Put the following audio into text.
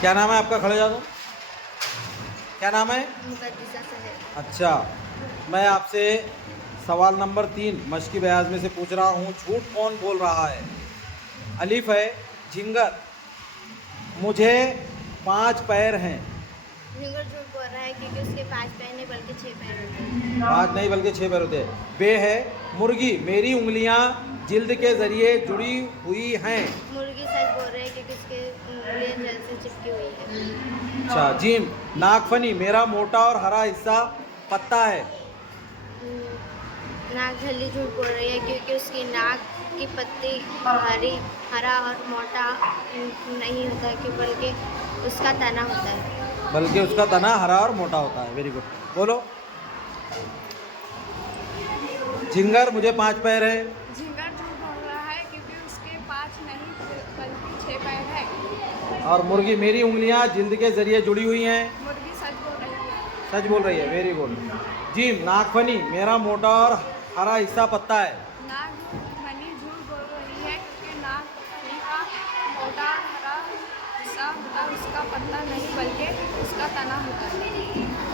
क्या नाम है आपका? खड़े जा दो। क्या नाम है? मुकद्दिसा सहर। अच्छा, मैं आपसे सवाल नंबर 3 मशकी बयाज में से पूछ रहा हूँ। झूठ कौन बोल रहा है? अलिफ है झिंगर, मुझे 5 पैर हैं। झिंगुर झूठ बोल रहा है क्योंकि उसके 5 पैर नहीं बल्कि 6 पैर होते हैं। 5 नहीं बल्कि 6 पैर होते हैं। बे है मुर्गी, मेरी उंगलियां जिल्द के जरिए जुड़ी हुई हैं। मुर्गी सच बोल रही है क्योंकि उसके उंगलियां जल से चिपकी हुई है। अच्छा, जीम नागफनी, मेरा मोटा और हरा हिस्सा पत्ता है। नाक झल्ली झूठ बोल रही है क्योंकि उसकी नाक की पत्ती हरा और मोटा नहीं होता है कि बल्कि उसका तना होता है। बल्कि उसका तना हरा और मोटा होता है। वेरी गुड, बोलो। झिंगर, मुझे 5 पैर है। झिंगर झूठ बोल रहा है क्योंकि उसके 5 नहीं बल्कि 6 पैर है। और मुर्गी, मेरी उंगलियां जिल्द के जरिए जुड़ी हुई हैं। मुर्गी सच बोल रही है। सच बोल रही है। Very good. जीम नागफनी, मेरा मोटा और हरा हिस्सा पत्ता है। नाक फनी झूठ बोल रही है क्योंकि नाक फनी का मोटा हरा हिस्सा होता है, उसका पत्ता नहीं बल्कि उसका तना होता है।